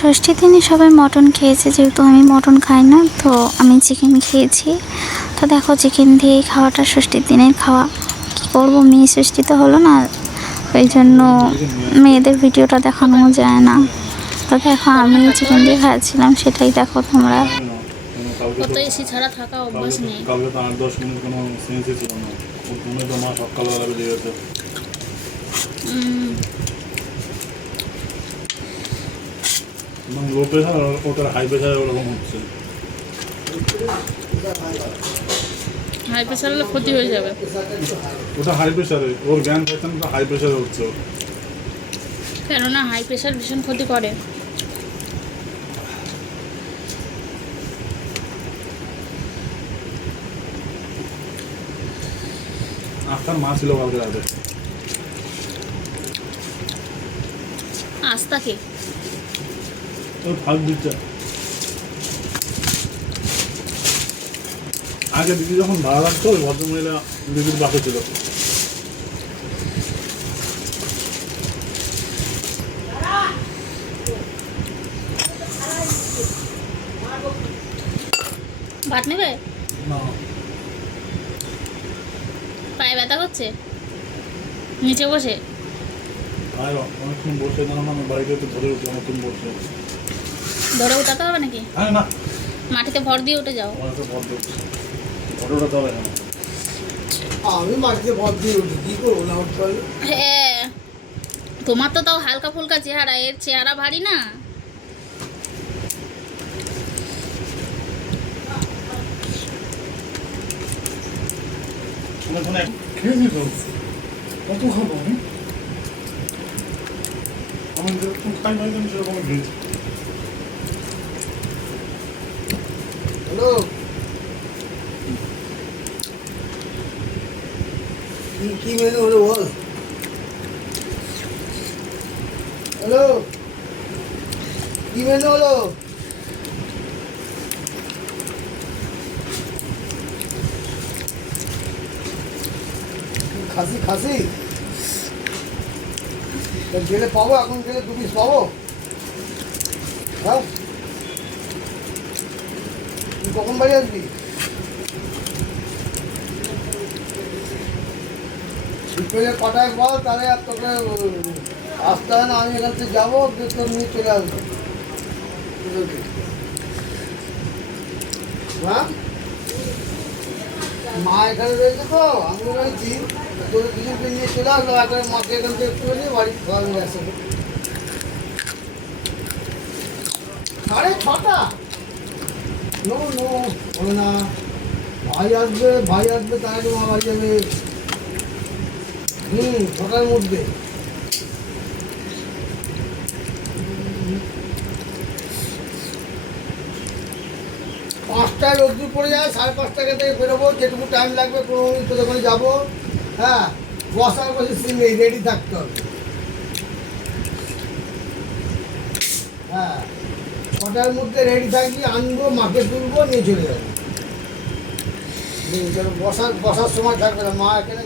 ষষ্ঠীর দিনে সবাই মটন খেয়েছে, যেহেতু আমি মটন খাই না তো আমি চিকেন খেয়েছি। তো দেখো চিকেন দিয়ে খাওয়াটা ষষ্ঠীর দিনের খাওয়া, কী করবো, মেয়ে ষষ্ঠী তো হলো না, ওই জন্য মেয়েদের ভিডিওটা দেখানো যায় না। তো দেখো আমি চিকেন দিয়ে খাচ্ছিলাম, সেটাই দেখো তোমরা। কত এসি ছাড়া থাকা অভ্যাস নেই। কালকে তো 8-10 মিনিট কোনো সেন্সই ছিল না, তুমি তো মা সকালবেলা বেরিয়ে গেছে। লো প্রেশার ওটার হাই প্রেশার ওরকম হচ্ছে। হাই প্রেশার হলে ক্ষতি হয়ে যাবে। ওটা হাই প্রেশারে, ওর জ্ঞান থাকছেন তো হাই প্রেশারে হচ্ছে। কেননা হাই প্রেশার ভীষণ ক্ষতি করে। আস্তার মা ছিল কালকে রাতে। আস্তাকে ওই ফাঁক দিচ্ছে। আগে দিদি যখন ভাড়া রাখতো ওই ভদ্রমহিলা দিদির পাশে ছিল। ভাত নেবে? না পায়ে ব্যথা করছে নিচে বসে? ভাই অনেকক্ষণ বসে না, আমার বাড়িতে তো ধরে উঠে অনেকক্ষণ বসে। ধরে উঠাতে হবে নাকি? হ্যাঁ না, মাটিতে ভর দিয়ে উঠে যাও। আমার তো ভদ্র ভদ্র উঠাতে হবে না। আমি মাটিতে ভর দিয়ে উঠি, কি করবো না উঠতে পারলে? হ্যাঁ, তোমার তো তাও হালকা ফুলকা চেহারা, এর চেহারা ভারী না। খেয়েছি তো, কত খাবো আমি? আমি যেরকম খাই ভাই আমি সেরকম খেয়েছি। হ্যালো, কি মেনু হলো বল? হ্যালো, কি মেনু হলো? খাসি খাসি গেলে পাবো, এখন গেলে 2 পিস পাবো। হ্যাঁ, তুই কখন বাড়ি আসবি? বিকেলে কটায় বল, তাহলে আর তোকে আসতে হয় না, আমি এখান থেকে যাবো, তোর নিয়ে চলে আসবো। হ্যাঁ, মা এখানে রয়েছে তো, আমি রয়েছি, তোদের দুজনকে নিয়ে চলে আসলো, একবারে মাকে এখান থেকে তুলে নিয়ে বাড়ি খাওয়া নিয়ে আসবো। 6:30? নো নো, হবে না, ভাই আসবে তাই তো মা বাড়ি যাবে। 6টার মধ্যে। পাঁচটায় রোদ্দুর পড়ে যায়, 5:30 থেকে বেরোবো, যেটুকু টাইম লাগবে 15 মিনিট তোদের ওখানে যাবো। হ্যাঁ, বসার বসে সিন নেই, রেডি থাকতে হবে। হ্যাঁ, 6টার মধ্যে রেডি থাকবি, আনবো, মাকে তুলবো, নিয়ে চলে যাবো। বসার সময় থাকবে না, মা এখানে